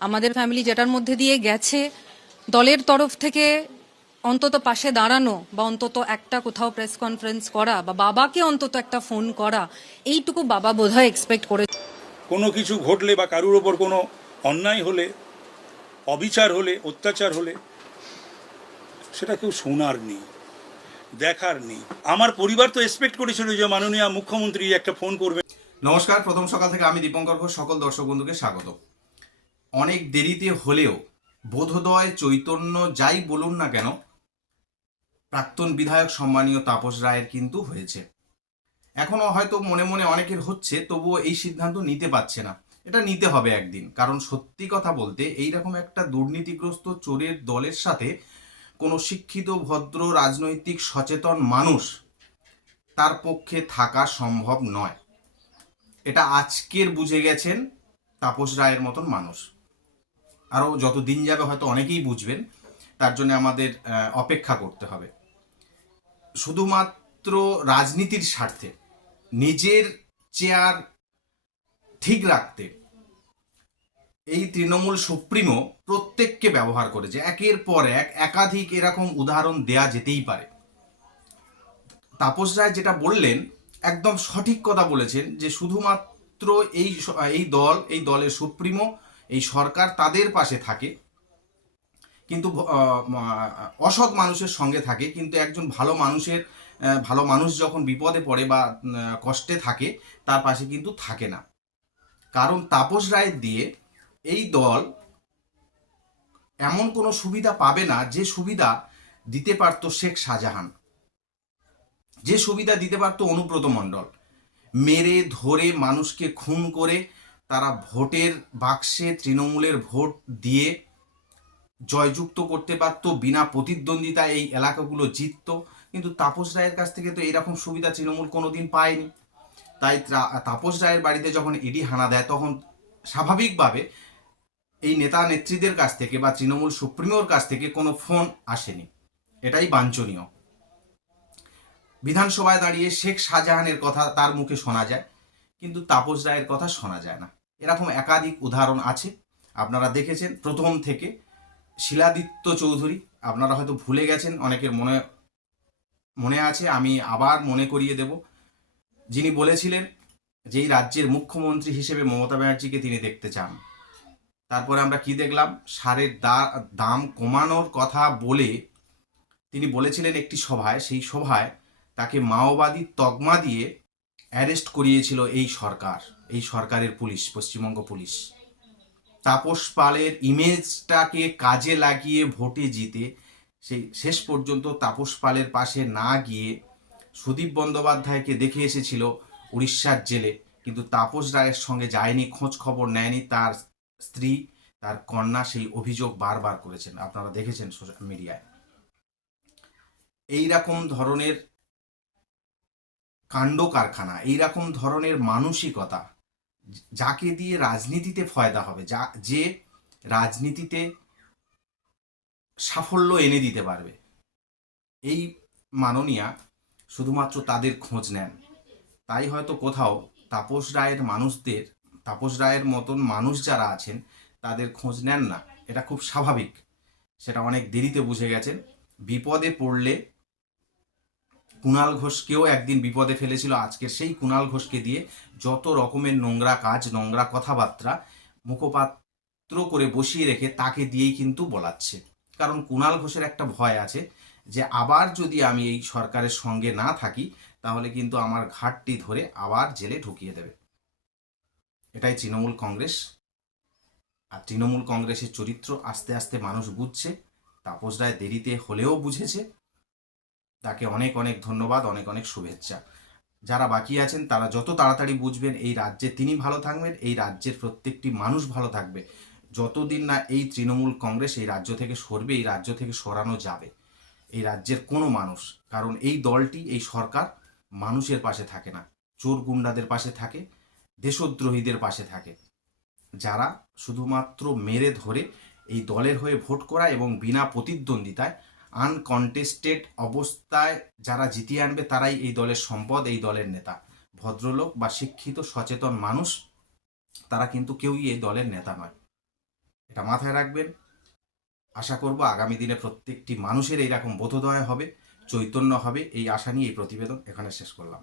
আমাদের ফ্যামিলি যেটার মধ্যে দিয়ে গেছে, দলের তরফ থেকে অন্তত পাশে দাঁড়ানো বা অন্তত একটা কোথাও প্রেস কনফারেন্স করা বা বাবাকে অন্তত একটা ফোন করা, এইটুকু বাবা বোধহয় এক্সপেক্ট করে। কোনো কিছু ঘটলে বা কারুর ওপর কোনো অন্যায় হলে, অবিচার হলে, অত্যাচার হলে সেটা কেউ শোনার নেই, দেখার নেই। আমার পরিবার তো এক্সপেক্ট করেছিল যে মাননীয় মুখ্যমন্ত্রী একটা ফোন করবে। নমস্কার, প্রথম সকাল থেকে আমি দীপঙ্কর ঘোষ সকল দর্শক বন্ধুকে স্বাগত। অনেক দেরিতে হলেও বোধোদয় চৈতন্য যাই বলুন না কেন, প্রাক্তন বিধায়ক সম্মানীয় তাপস রায়ের কিন্তু হয়েছে। এখনো হয়তো মনে মনে অনেকের হচ্ছে, তবুও এই সিদ্ধান্ত নিতে পারছে না। এটা নিতে হবে একদিন, কারণ সত্যি কথা বলতে এইরকম একটা দুর্নীতিগ্রস্ত চোরের দলের সাথে কোনো শিক্ষিত ভদ্র রাজনৈতিক সচেতন মানুষ তার পক্ষে থাকা সম্ভব নয়। এটা আজকের বুঝে গেছেন তাপস রায়ের মতন মানুষ। আরও যত দিন যাবে হয়তো অনেকেই বুঝবেন, তার জন্য আমাদের অপেক্ষা করতে হবে। শুধুমাত্র রাজনীতির স্বার্থে নিজের চেয়ার ঠিক রাখতে এই তৃণমূল সুপ্রিমো প্রত্যেককে ব্যবহার করেছে। একের পর এক একাধিক এরকম উদাহরণ দেয়া যেতেই পারে। তাপস রায় যেটা বললেন একদম সঠিক কথা বলেছেন, যে শুধুমাত্র এই দলের সুপ্রিমো, এই সরকার তাদের পাশে থাকে, কিন্তু অসৎ মানুষের সঙ্গে থাকে, কিন্তু একজন ভালো মানুষ যখন বিপদে পড়ে বা কষ্টে থাকে তার পাশে কিন্তু থাকে না। কারণ তাপস রায়ের দিয়ে এই দল এমন কোনো সুবিধা পাবে না যে সুবিধা দিতে পারত শেখ শাহজাহান, যে সুবিধা দিতে পারত অনুব্রত মণ্ডল। মেরে ধরে মানুষকে খুন করে তারা ভোটের বাক্সে তৃণমূলের ভোট দিয়ে জয়যুক্ত করতে পারত, বিনা প্রতিদ্বন্দ্বিতা এই এলাকাগুলো জিতত। কিন্তু তাপস রায়ের কাছ থেকে তো এরকম সুবিধা তৃণমূল কোনোদিন পায়নি। তাই তাপস রায়ের বাড়িতে যখন ইডি হানা দেয়, তখন স্বাভাবিকভাবে এই নেতা নেত্রীদের কাছ থেকে বা তৃণমূল সুপ্রিমোর কাছ থেকে কোনো ফোন আসেনি। এটাই বাঞ্ছনীয়। বিধানসভায় দাঁড়িয়ে শেখ শাহজাহানের কথা তার মুখে শোনা যায়, কিন্তু তাপস রায়ের কথা শোনা যায় না। এরকম একাধিক উদাহরণ আছে, আপনারা দেখেছেন প্রথম থেকে। শিলাদিত্য চৌধুরী, আপনারা হয়তো ভুলে গেছেন, অনেকের মনে আছে, আমি আবার মনে করিয়ে দেব। যিনি বলেছিলেন যে এই রাজ্যের মুখ্যমন্ত্রী হিসেবে মমতা ব্যানার্জিকে তিনি দেখতে চান। তারপরে আমরা কি দেখলাম, সারের দাম কমানোর কথা বলে তিনি বলেছিলেন একটি সভায়, সেই সভায় তাকে মাওবাদী তকমা দিয়ে অ্যারেস্ট করিয়েছিল এই সরকারের পুলিশ, পশ্চিমবঙ্গ পুলিশ। তাপস পালের ইমেজটাকে কাজে লাগিয়ে ভোটে জিতে সেই শেষ পর্যন্ত তাপস পালের পাশে না গিয়ে সুদীপ বন্দ্যোপাধ্যায়কে দেখে এসেছিল উড়িষ্যার জেলে, কিন্তু তাপস রায়ের সঙ্গে যায়নি, খোঁজ খবর নেয়নি। তার স্ত্রী, তার কন্যা সেই অভিযোগ বারবার করেছেন, আপনারা দেখেছেন সোশ্যাল মিডিয়ায়। এইরকম ধরনের কাণ্ড কারখানা, এইরকম ধরনের মানসিকতা, যাকে দিয়ে রাজনীতিতে ফয়দা হবে, যে রাজনীতিতে সাফল্য এনে দিতে পারবে, এই মাননীয়া শুধুমাত্র তাদের খোঁজ নেন। তাই হয়তো কোথাও তাপস রায়ের মতন মানুষ যারা আছেন তাদের খোঁজ নেন না। এটা খুব স্বাভাবিক, সেটা অনেক দেরিতে বুঝে গেছেন। বিপদে পড়লে কুণাল ঘোষকেও একদিন বিপদে ফেলেছিল, আজকের সেই কুণাল ঘোষকে দিয়ে যত রকমের নোংরা কাজ, নোংরা কথাবার্তা মুখপাত্র করে বসিয়ে রেখে তাকে দিয়েই কিন্তু বলাচ্ছে। কারণ কুণাল ঘোষের একটা ভয় আছে যে আবার যদি আমি এই সরকারের সঙ্গে না থাকি, তাহলে কিন্তু আমার ঘাটটি ধরে আবার জেলে ঢুকিয়ে দেবে। এটাই তৃণমূল কংগ্রেস। আর তৃণমূল কংগ্রেসের চরিত্র আস্তে আস্তে মানুষ বুঝছে। তাপস রায় দেরিতে হলেও বুঝেছে, তাকে অনেক অনেক ধন্যবাদ, অনেক অনেক শুভেচ্ছা। যারা বাকি আছেন তারা যত তাড়াতাড়ি বুঝবেন, এই রাজ্যে তিনি ভালো থাকবেন, এই রাজ্যের প্রত্যেকটি মানুষ ভালো থাকবে। যতদিন না এই তৃণমূল কংগ্রেস এই রাজ্য থেকে সরবে, এই রাজ্য থেকে সরানো যাবে এই রাজ্যের কোনো মানুষ। কারণ এই দলটি, এই সরকার মানুষের পাশে থাকে না, চোর গুন্ডাদের পাশে থাকে, দেশদ্রোহীদের পাশে থাকে, যারা শুধুমাত্র মেরে ধরে এই দলের হয়ে ভোট করা এবং বিনা প্রতিদ্বন্দ্বিতায় আনকন্টেস্টেড অবস্থায় যারা জিতিয়ে আনবে তারাই এই দলের সম্পদ, এই দলের নেতা। ভদ্রলোক বা শিক্ষিত সচেতন মানুষ তারা কিন্তু কেউই এই দলের নেতা নয়। এটা মাথায় রাখবেন। আশা করব আগামী দিনে প্রত্যেকটি মানুষের এইরকম বোধোদয় হবে, চৈতন্য হবে, এই আশা নিয়ে এই প্রতিবেদন এখানে শেষ করলাম।